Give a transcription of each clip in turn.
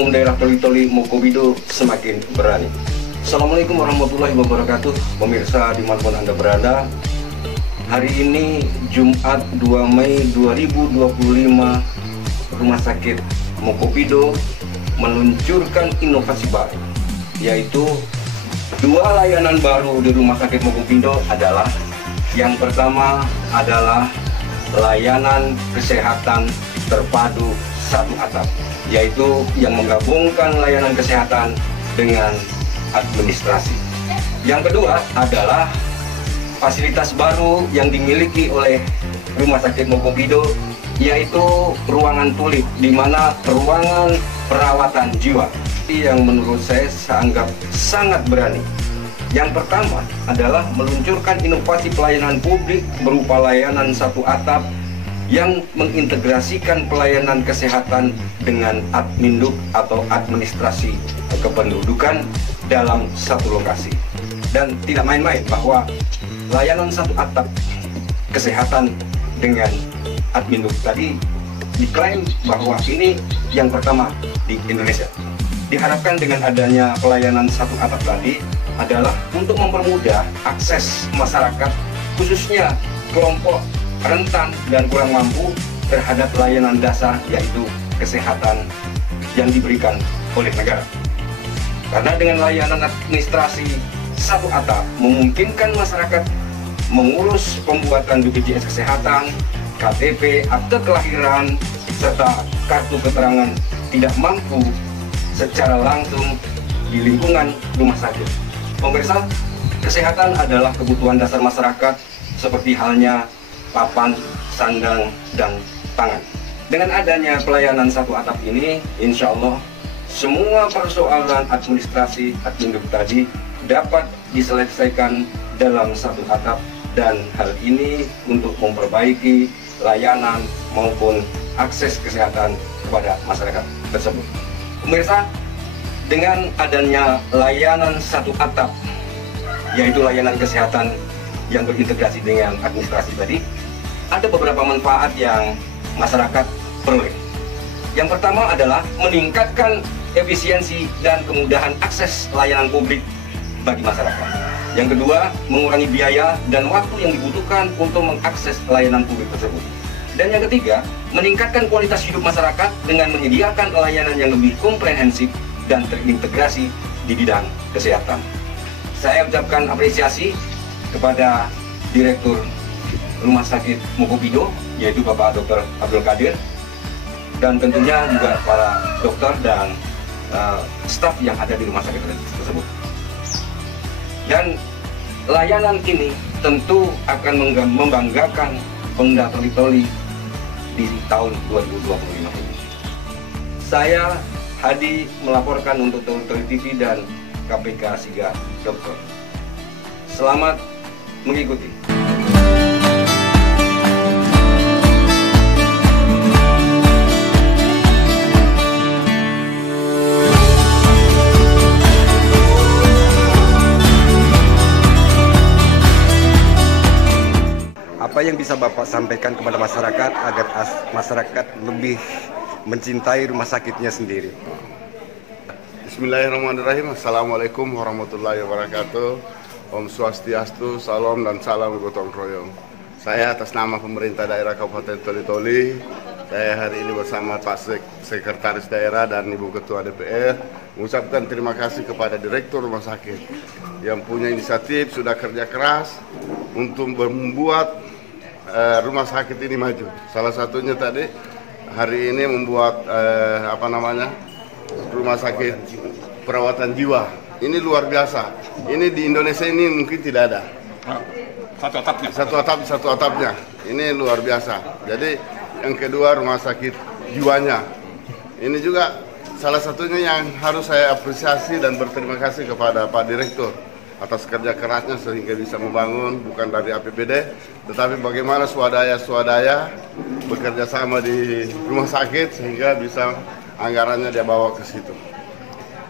Umum Daerah Toli-Toli Mokobido semakin berani. Assalamualaikum warahmatullahi wabarakatuh, pemirsa dimanapun Anda berada. Hari ini Jumat 2 Mei 2025, Rumah Sakit Mokobido meluncurkan inovasi baru, yaitu dua layanan baru di Rumah Sakit Mokobido adalah yang pertama adalah layanan kesehatan terpadu satu atap, yaitu yang menggabungkan layanan kesehatan dengan administrasi. Yang kedua adalah fasilitas baru yang dimiliki oleh Rumah Sakit Mokobido, yaitu ruangan tuli, di mana ruangan perawatan jiwa yang menurut saya anggap sangat berani. Yang pertama adalah meluncurkan inovasi pelayanan publik berupa layanan satu atap yang mengintegrasikan pelayanan kesehatan dengan adminduk atau administrasi kependudukan dalam satu lokasi. Dan tidak main-main bahwa layanan satu atap kesehatan dengan adminduk tadi diklaim bahwa ini yang pertama di Indonesia. Diharapkan dengan adanya pelayanan satu atap tadi adalah untuk mempermudah akses masyarakat, khususnya kelompok rentan dan kurang mampu terhadap layanan dasar, yaitu kesehatan yang diberikan oleh negara. Karena dengan layanan administrasi satu atap memungkinkan masyarakat mengurus pembuatan BPJS Kesehatan, KTP, akte kelahiran, serta kartu keterangan tidak mampu secara langsung di lingkungan rumah sakit. Pemirsa, kesehatan adalah kebutuhan dasar masyarakat seperti halnya papan, sandang, dan pangan. Dengan adanya pelayanan satu atap ini, insya Allah semua persoalan administrasi adminduk tadi dapat diselesaikan dalam satu atap, dan hal ini untuk memperbaiki layanan maupun akses kesehatan kepada masyarakat tersebut. Pemirsa, dengan adanya layanan satu atap, yaitu layanan kesehatan yang berintegrasi dengan administrasi tadi, ada beberapa manfaat yang masyarakat peroleh. Yang pertama adalah meningkatkan efisiensi dan kemudahan akses layanan publik bagi masyarakat. Yang kedua, mengurangi biaya dan waktu yang dibutuhkan untuk mengakses layanan publik tersebut. Dan yang ketiga, meningkatkan kualitas hidup masyarakat dengan menyediakan layanan yang lebih komprehensif dan terintegrasi di bidang kesehatan. Saya ucapkan apresiasi kepada Direktur Rumah Sakit Mokobido, yaitu Bapak Dr. Abdul Qadir, dan tentunya juga para dokter dan staf yang ada di rumah sakit tersebut. Dan layanan ini tentu akan membanggakan Pemda Toli-Toli di tahun 2025 ini. Saya Hadi melaporkan untuk Toli-Toli TV dan KPK Siga Dokter. Selamat mengikuti. Apa yang bisa Bapak sampaikan kepada masyarakat agar masyarakat lebih mencintai rumah sakitnya sendiri? Bismillahirrahmanirrahim. Assalamualaikum warahmatullahi wabarakatuh. Om Swastiastu, salam dan salam gotong royong. Saya atas nama pemerintah daerah Kabupaten Toli-Toli, saya hari ini bersama Pak Sekretaris Daerah dan Ibu Ketua DPR mengucapkan terima kasih kepada Direktur Rumah Sakit yang punya inisiatif, sudah kerja keras untuk membuat rumah sakit ini maju. Salah satunya tadi hari ini membuat rumah sakit perawatan jiwa. Ini luar biasa. Ini di Indonesia ini mungkin tidak ada. Satu atapnya. Ini luar biasa. Jadi yang kedua rumah sakit jiwanya. Ini juga salah satunya yang harus saya apresiasi dan berterima kasih kepada Pak Direktur atas kerja kerasnya sehingga bisa membangun bukan dari APBD, tetapi bagaimana swadaya bekerja sama di rumah sakit sehingga bisa anggarannya dia bawa ke situ.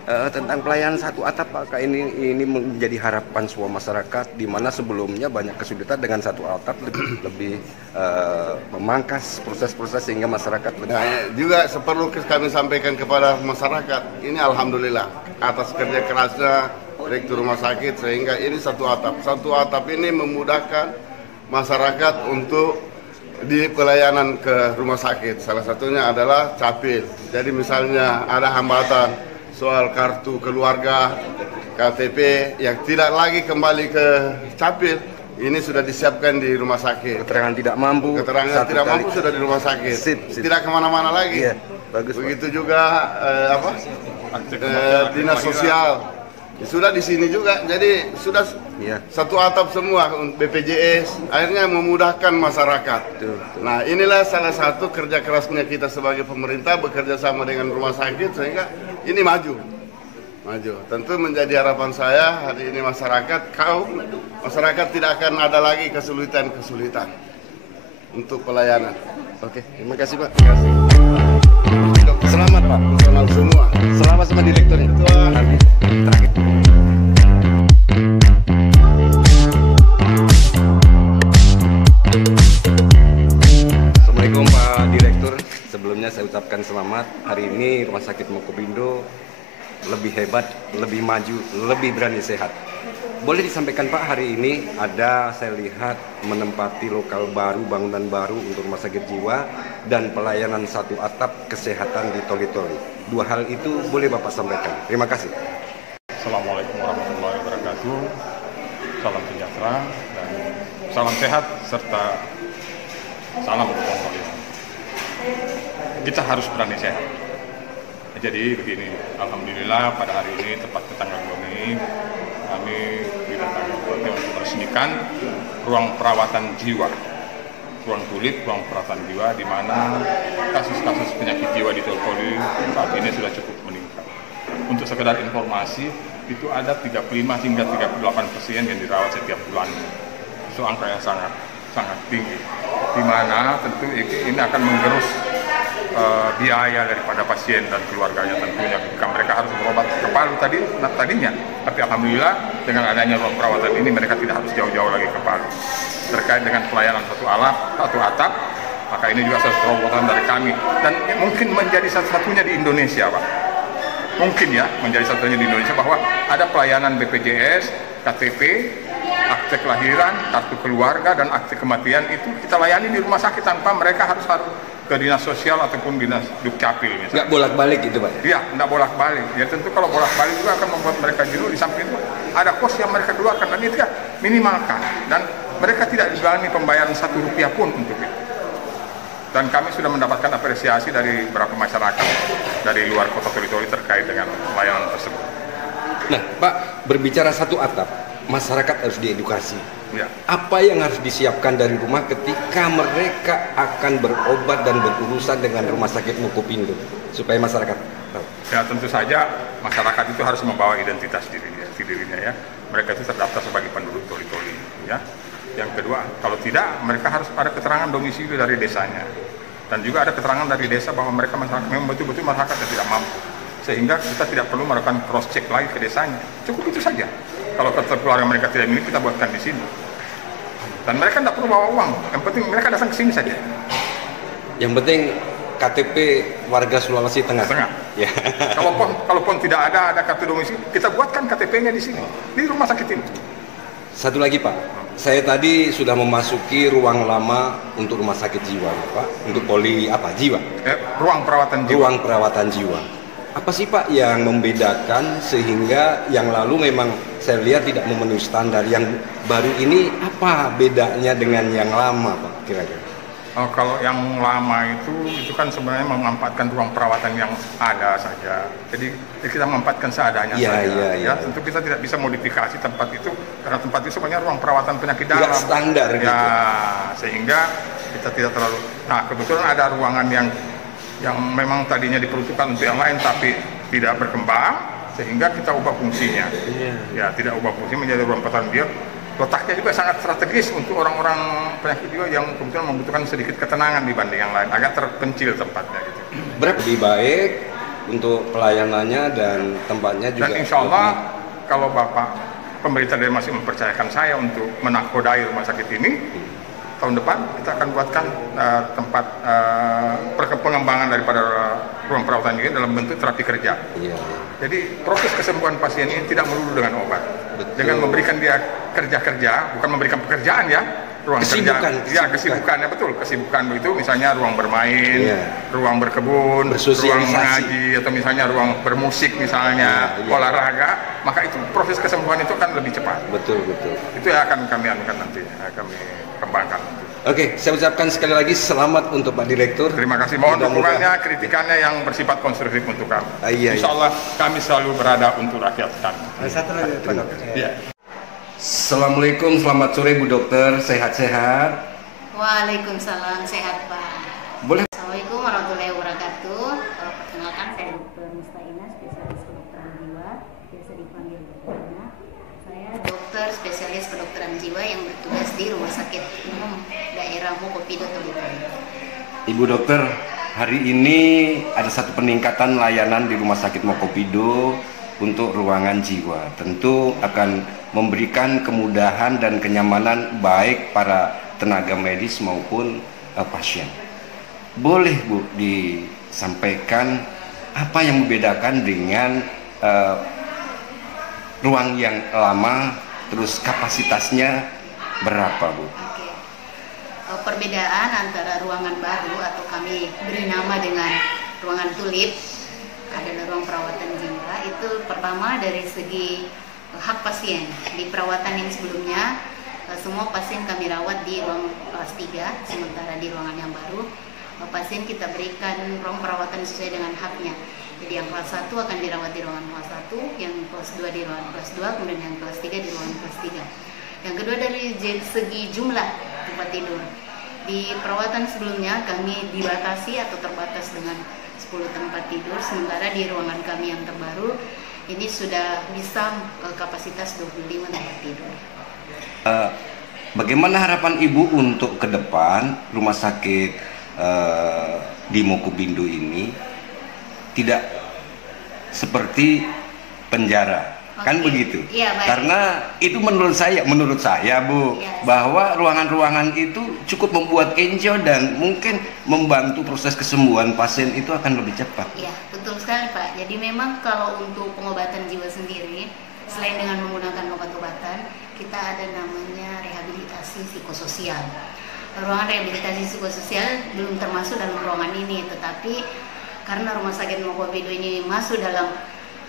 tentang pelayanan satu atap, apakah ini menjadi harapan semua masyarakat di mana sebelumnya banyak kesulitan dengan satu atap lebih memangkas proses-proses sehingga masyarakat lebih... Nah, juga perlu kami sampaikan kepada masyarakat, ini alhamdulillah atas kerja kerasnya Direktur Rumah Sakit sehingga ini satu atap. Satu atap ini memudahkan masyarakat untuk di pelayanan ke rumah sakit. Salah satunya adalah capil. Jadi misalnya ada hambatan soal kartu keluarga, KTP yang tidak lagi kembali ke capil, ini sudah disiapkan di rumah sakit. Keterangan tidak mampu, sudah di rumah sakit, sip. Tidak kemana-mana lagi. Iya, bagus. Begitu juga dinas sosial sudah di sini juga, jadi sudah satu atap semua BPJS, akhirnya memudahkan masyarakat. Nah, inilah salah satu kerja kerasnya kita sebagai pemerintah bekerja sama dengan rumah sakit sehingga ini maju. Tentu menjadi harapan saya hari ini masyarakat tidak akan ada lagi kesulitan untuk pelayanan. Oke, terima kasih Pak. Terima kasih. Selamat Pak. Selamat semua. Selamat sama direkturnya. Terakhir. Assalamualaikum Pak Direktur. Sebelumnya saya ucapkan selamat. Hari ini Rumah Sakit Mokopindo lebih hebat, lebih maju, lebih berani sehat. Boleh disampaikan Pak, hari ini saya lihat menempati lokal baru, bangunan baru untuk rumah sakit jiwa dan pelayanan satu atap kesehatan di Toli-Toli. Dua hal itu boleh Bapak sampaikan. Terima kasih. Assalamualaikum warahmatullahi wabarakatuh. Salam sejahtera dan salam sehat serta salam gotong royong. Kita harus berani sehat. Jadi begini, alhamdulillah pada hari ini tepat di tanggal 2 Mei kami didatangi untuk meresmikan ruang perawatan jiwa, ruang tulip, ruang perawatan jiwa di mana kasus-kasus penyakit jiwa di Toli-Toli saat ini sudah cukup meningkat. Untuk sekedar informasi, itu ada 35 hingga 38 pasien yang dirawat setiap bulan. Itu angka yang sangat tinggi, di mana tentu ini akan menggerus biaya daripada pasien dan keluarganya tentunya jika mereka harus berobat ke Palu tadinya. Tapi alhamdulillah dengan adanya ruang perawatan ini mereka tidak harus jauh-jauh lagi ke Palu. Terkait dengan pelayanan satu atap, maka ini juga satu terobosan dari kami dan mungkin menjadi satu-satunya di Indonesia, Pak. Mungkin ya menjadi satu-satunya di Indonesia bahwa ada pelayanan BPJS, KTP, akte kelahiran, kartu keluarga dan akte kematian itu kita layani di rumah sakit tanpa mereka harus ke dinas sosial ataupun dinas dukcapil misalnya. Nggak bolak-balik gitu Pak? Iya, nggak bolak-balik. Ya tentu kalau bolak-balik juga akan membuat mereka jenuh, di samping itu ada kos yang mereka keluarkan dan itu ya minimalkan dan mereka tidak dibebani pembayaran Rp1 pun untuk itu. Dan kami sudah mendapatkan apresiasi dari beberapa masyarakat dari luar kota Toli-Toli terkait dengan pelayanan tersebut. Nah Pak, berbicara satu atap, masyarakat harus diedukasi. Ya. Apa yang harus disiapkan dari rumah ketika mereka akan berobat dan berurusan dengan rumah sakit Mokopindo supaya masyarakat tahu? Ya tentu saja masyarakat itu harus membawa identitas dirinya ya. Mereka itu terdaftar sebagai penduduk Toli-Toli ya. Yang kedua, kalau tidak mereka harus ada keterangan domisili dari desanya. Dan juga ada keterangan dari desa bahwa mereka masyarakat memang betul-betul masyarakat yang tidak mampu. Sehingga kita tidak perlu melakukan cross check lagi ke desanya. Cukup itu saja. Kalau kartu keluarga mereka tidak miliki, kita buatkan di sini. Dan mereka tidak perlu bawa uang. Yang penting mereka datang ke sini saja. Yang penting KTP warga Sulawesi Tengah. Ya. Kalaupun tidak ada kartu domisili, kita buatkan KTP-nya di sini, di rumah sakit ini. Satu lagi Pak, saya tadi sudah memasuki ruang lama untuk rumah sakit jiwa, Pak. Untuk jiwa. Ruang perawatan jiwa. Ruang perawatan jiwa. Apa sih Pak yang membedakan sehingga yang lalu memang saya lihat tidak memenuhi standar, yang baru ini apa bedanya dengan yang lama Pak kira-kira? Kalau yang lama itu kan sebenarnya memanfaatkan ruang perawatan yang ada saja. Jadi kita memanfaatkan seadanya saja. Ya, tentu kita tidak bisa modifikasi tempat itu karena tempat itu sebenarnya ruang perawatan penyakit dalam. Tidak standar ya, gitu. Sehingga kita tidak terlalu. Nah, kebetulan ada ruangan yang memang tadinya diperuntukkan untuk yang lain tapi tidak berkembang sehingga kita ubah fungsinya. Ya, tidak ubah fungsi menjadi ruang perawatan dia. Letaknya juga sangat strategis untuk orang-orang penyakit jiwa yang kebetulan membutuhkan sedikit ketenangan dibanding yang lain, agak terpencil tempatnya gitu. Lebih baik untuk pelayanannya dan tempatnya juga. Dan insya Allah kalau Bapak pemerintah daerah masih mempercayakan saya untuk menakodai rumah sakit ini, tahun depan kita akan buatkan tempat pengembangan daripada ruang perawatan ini dalam bentuk terapi kerja. Iya. Jadi proses kesembuhan pasien ini tidak melulu dengan obat. Betul. Dengan memberikan dia kerja-kerja, bukan memberikan pekerjaan ya, ruang Kesibukan, kerja. Ya, kesibukannya betul. Kesibukan itu misalnya ruang bermain, ruang berkebun, ruang mengaji, atau misalnya ruang bermusik misalnya, olahraga, maka itu proses kesembuhan itu akan lebih cepat. Betul, betul. Itu yang akan kami anukan nanti, kami kembangkan. Oke, saya ucapkan sekali lagi selamat untuk Pak Direktur. Terima kasih. Mohon dukungannya, kritikannya yang bersifat konstruktif untuk kami. Iya, Insya Allah kami selalu berada untuk rakyat kami. Satu lagi Pak Dokter. Iya. Assalamualaikum, selamat sore Bu Dokter, sehat-sehat. Waalaikumsalam, sehat Pak. Boleh. Assalamualaikum warahmatullahi wabarakatuh. Perkenalkan saya Dr. Mustaina, spesialis kedokteran jiwa, biasa dipanggil Dokter Ina. Saya dokter spesialis kedokteran jiwa yang bertugas di Rumah Sakit Umum Daerah Mokopido Toli-Toli. Ibu Dokter, hari ini ada satu peningkatan layanan di Rumah Sakit Mokopido untuk ruangan jiwa. Tentu akan memberikan kemudahan dan kenyamanan baik para tenaga medis maupun pasien. Boleh Bu disampaikan apa yang membedakan dengan ruang yang lama, terus kapasitasnya berapa Bu? Oke. Perbedaan antara ruangan baru atau kami beri nama dengan ruangan tulip adalah ruang perawatan jiwa. Itu pertama dari segi hak pasien. Di perawatan yang sebelumnya semua pasien kami rawat di ruang kelas 3, sementara di ruangan yang baru pasien kita berikan ruang perawatan sesuai dengan haknya. Jadi yang kelas 1 akan dirawat di ruangan kelas 1, yang kelas 2 di ruangan kelas 2, kemudian yang kelas 3 di ruangan kelas 3. Yang kedua dari segi jumlah tempat tidur. Di perawatan sebelumnya kami dibatasi atau terbatas dengan 10 tempat tidur, sementara di ruangan kami yang terbaru ini sudah bisa kapasitas 25 tempat tidur. Bagaimana harapan Ibu untuk ke depan rumah sakit di Mokopido ini tidak seperti penjara? Kan begitu. Iya, baik. Karena itu menurut saya Bu, Iya, bahwa ruangan-ruangan itu cukup membuat enjoy dan mungkin membantu proses kesembuhan pasien itu akan lebih cepat. Iya, betul sekali Pak. Jadi memang kalau untuk pengobatan jiwa sendiri, selain dengan menggunakan obat-obatan, kita ada namanya rehabilitasi psikososial. Ruangan rehabilitasi psikososial belum termasuk dalam ruangan ini, tetapi karena Rumah Sakit Mokopido ini masuk dalam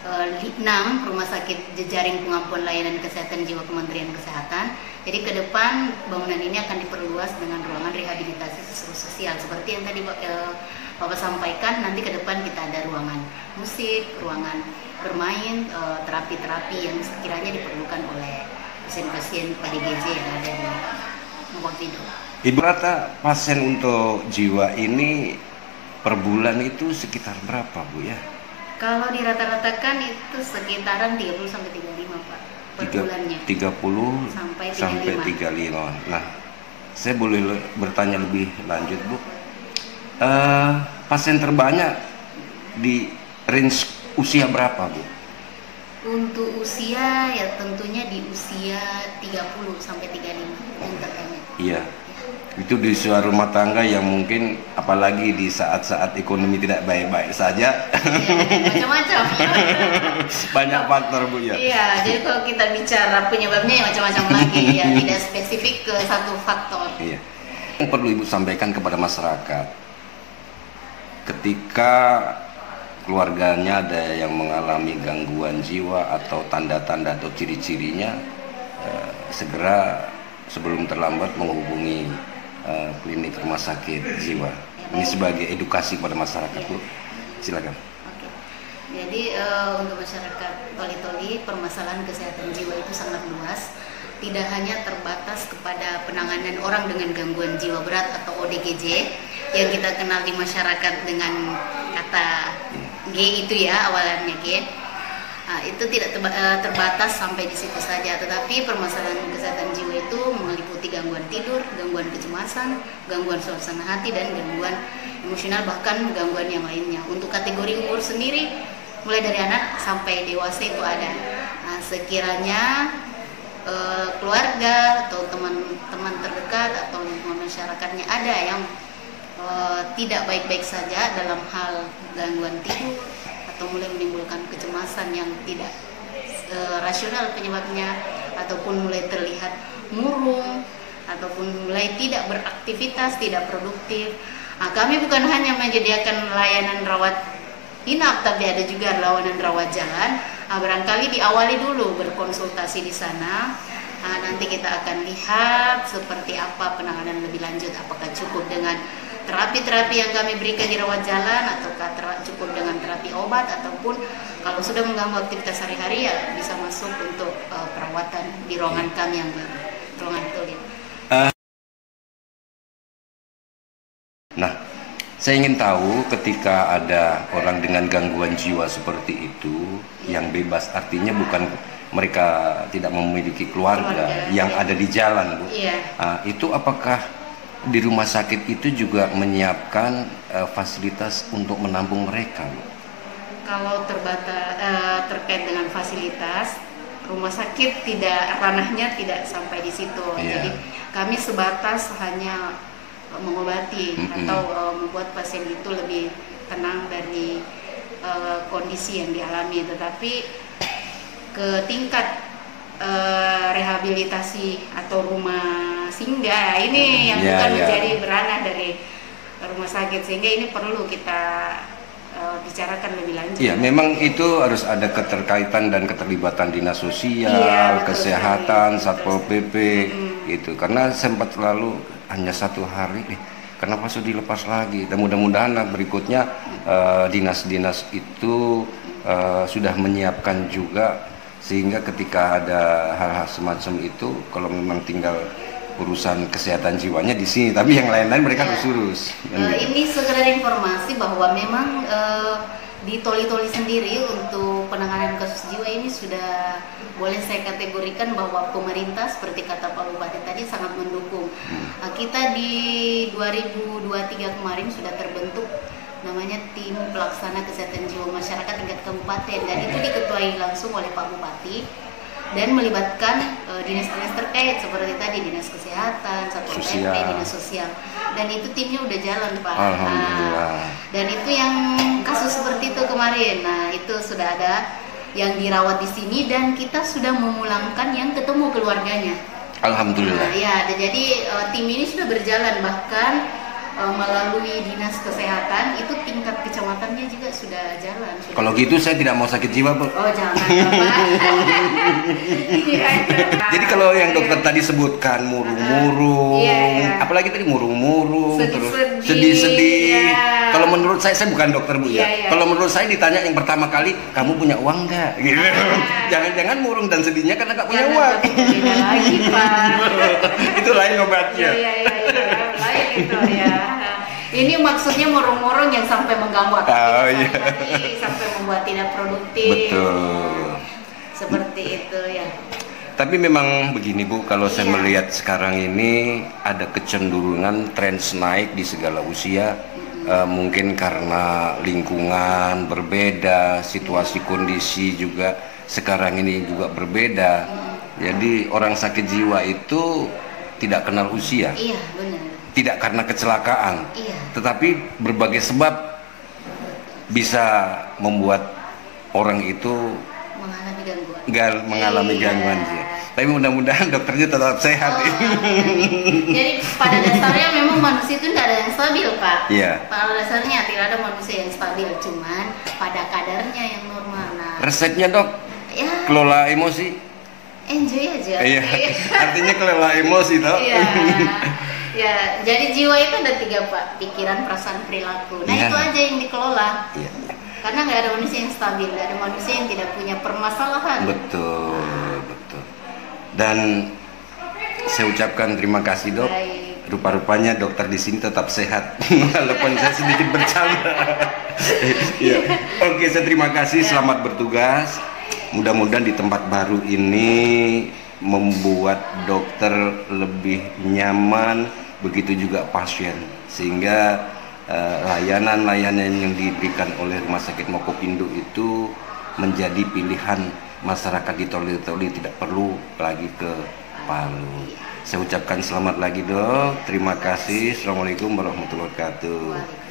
6 rumah sakit jejaring pengampuan layanan kesehatan jiwa Kementerian Kesehatan. Jadi ke depan bangunan ini akan diperluas dengan ruangan rehabilitasi psikososial seperti yang tadi Bapak sampaikan. Nanti ke depan kita ada ruangan musik, ruangan bermain, terapi-terapi yang sekiranya diperlukan oleh pasien-pasien PDGJ yang ada di Mokopido. Ibu, rata pasien untuk jiwa ini per bulan itu sekitar berapa Bu ya? Kalau dirata-ratakan itu sekitaran 30 sampai 35 Pak per bulannya. 30 sampai 35. Nah, saya boleh bertanya lebih lanjut Bu. Pasien terbanyak di range usia berapa Bu? Untuk usia ya tentunya di usia 30 sampai 35 yang terbanyak. Iya. Itu di usia rumah tangga yang mungkin apalagi di saat-saat ekonomi tidak baik-baik saja. Ya, macam-macam. Banyak faktor Bu ya. Iya, jadi kalau kita bicara penyebabnya ya macam-macam lagi ya, tidak spesifik ke satu faktor. Iya. Yang perlu Ibu sampaikan kepada masyarakat ketika keluarganya ada yang mengalami gangguan jiwa atau tanda-tanda atau ciri-cirinya, segera sebelum terlambat menghubungi klinik rumah sakit jiwa. Ini sebagai edukasi pada masyarakat Bu. Silakan. Oke. Jadi untuk masyarakat Toli-Toli, permasalahan kesehatan jiwa itu sangat luas. Tidak hanya terbatas kepada penanganan orang dengan gangguan jiwa berat atau ODGJ yang kita kenal di masyarakat dengan kata G itu ya, awalannya G. Itu tidak terbatas sampai di situ saja, tetapi permasalahan kesehatan jiwa itu meliputi gangguan tidur, gangguan kecemasan, gangguan suasana hati, dan gangguan emosional, bahkan gangguan yang lainnya. Untuk kategori umur sendiri, mulai dari anak sampai dewasa itu ada. Sekiranya keluarga atau teman-teman terdekat atau lingkungan masyarakatnya ada yang tidak baik-baik saja dalam hal gangguan tidur atau mulai menimbulkan kecemasan yang tidak rasional penyebabnya, ataupun mulai terlihat murung, ataupun mulai tidak beraktivitas, tidak produktif. Kami bukan hanya menyediakan layanan rawat inap, tapi ada juga layanan rawat jalan. Barangkali diawali dulu berkonsultasi di sana. Nanti kita akan lihat seperti apa penanganan lebih lanjut, apakah cukup dengan terapi-terapi yang kami berikan di rawat jalan, ataukah cukup dengan terapi obat, ataupun kalau sudah mengganggu aktivitas sehari-hari ya bisa masuk untuk perawatan di ruangan kami yang baru, ruangan tulip. Nah, saya ingin tahu ketika ada orang dengan gangguan jiwa seperti itu yang bebas, artinya bukan mereka tidak memiliki keluarga yang ada di jalan, Bu. Itu apakah di rumah sakit itu juga menyiapkan fasilitas untuk menampung mereka, Bu? Kalau terkait dengan fasilitas, rumah sakit ranahnya tidak sampai di situ. Jadi kami sebatas hanya mengobati atau membuat pasien itu lebih tenang dari kondisi yang dialami, tetapi ke tingkat rehabilitasi atau rumah singgah ini yang bukan menjadi ranah dari rumah sakit, sehingga ini perlu kita bicarakan lebih lanjut. Iya, memang itu harus ada keterkaitan dan keterlibatan dinas sosial, kesehatan, Satpol PP gitu. Karena sempat lalu hanya 1 hari kenapa sudah dilepas lagi? Dan mudah-mudahan berikutnya dinas-dinas itu sudah menyiapkan juga, sehingga ketika ada hal-hal semacam itu, kalau memang tinggal urusan kesehatan jiwanya di sini, tapi yang lain-lain mereka harus urus. Ini sekedar informasi bahwa memang di Toli-Toli sendiri untuk penanganan kasus jiwa ini sudah boleh saya kategorikan bahwa pemerintah seperti kata Pak Bupati tadi sangat mendukung. Kita di 2023 kemarin sudah terbentuk namanya tim pelaksana kesehatan jiwa masyarakat tingkat kabupaten, dan itu diketuai langsung oleh Pak Bupati dan melibatkan dinas-dinas terkait seperti tadi dinas kesehatan, Satpol PP, dinas sosial, dan itu timnya udah jalan, Pak. Dan itu yang kasus seperti itu kemarin, itu sudah ada yang dirawat di sini dan kita sudah memulangkan yang ketemu keluarganya. Alhamdulillah. Jadi tim ini sudah berjalan, bahkan melalui dinas kesehatan itu tingkat kecamatannya juga sudah jalan. Kalau gitu saya tidak mau sakit jiwa, Bu. Oh jangan, Bapak. Jadi kalau yang dokter tadi sebutkan murung-murung, apalagi tadi murung-murung, terus sedih-sedih. Kalau menurut saya bukan dokter, Bu, Kalau menurut saya ditanya yang pertama kali, kamu punya uang nggak? Gitu. Jangan-jangan murung dan sedihnya karena nggak punya uang. Beda lagi, Pak. Itu lain obatnya. Lain itu ya. Ini maksudnya murung-murung yang sampai mengganggu aktivitas sampai membuat tidak produktif. Betul. Seperti itu ya. Tapi memang begini, Bu, kalau saya melihat sekarang ini ada kecenderungan tren naik di segala usia. Mungkin karena lingkungan berbeda, situasi kondisi juga sekarang ini juga berbeda. Jadi orang sakit jiwa itu tidak kenal usia. Iya, benar. Tidak karena kecelakaan, tetapi berbagai sebab bisa membuat orang itu mengalami gangguan. Tapi mudah-mudahan dokternya tetap sehat. Jadi pada dasarnya memang manusia itu tidak ada yang stabil, Pak. Pada dasarnya tidak ada manusia yang stabil, cuman pada kadarnya yang normal. Resepnya, Dok, kelola emosi. Enjoy aja. Artinya kelola emosi, Dok. Jadi jiwa itu ada 3, Pak: pikiran, perasaan, perilaku. Itu aja yang dikelola. Karena nggak ada manusia yang stabil, nggak ada manusia yang tidak punya permasalahan. Betul. Dan saya ucapkan terima kasih, Dok. Rupa-rupanya dokter di sini tetap sehat, walaupun saya sedikit bercanda. Oke, saya terima kasih. Selamat bertugas. Mudah-mudahan di tempat baru ini membuat dokter lebih nyaman, begitu juga pasien, sehingga layanan-layanan yang diberikan oleh Rumah Sakit Makopindo itu menjadi pilihan masyarakat di Toli-Toli, tidak perlu lagi ke Palu. Saya ucapkan selamat lagi dok, terima kasih. Assalamualaikum warahmatullahi wabarakatuh.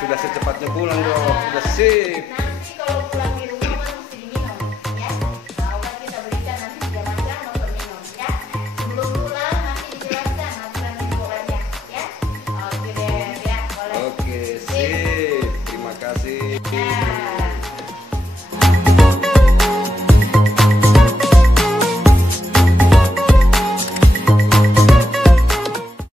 Sudah secepatnya pulang dong, sudah sip.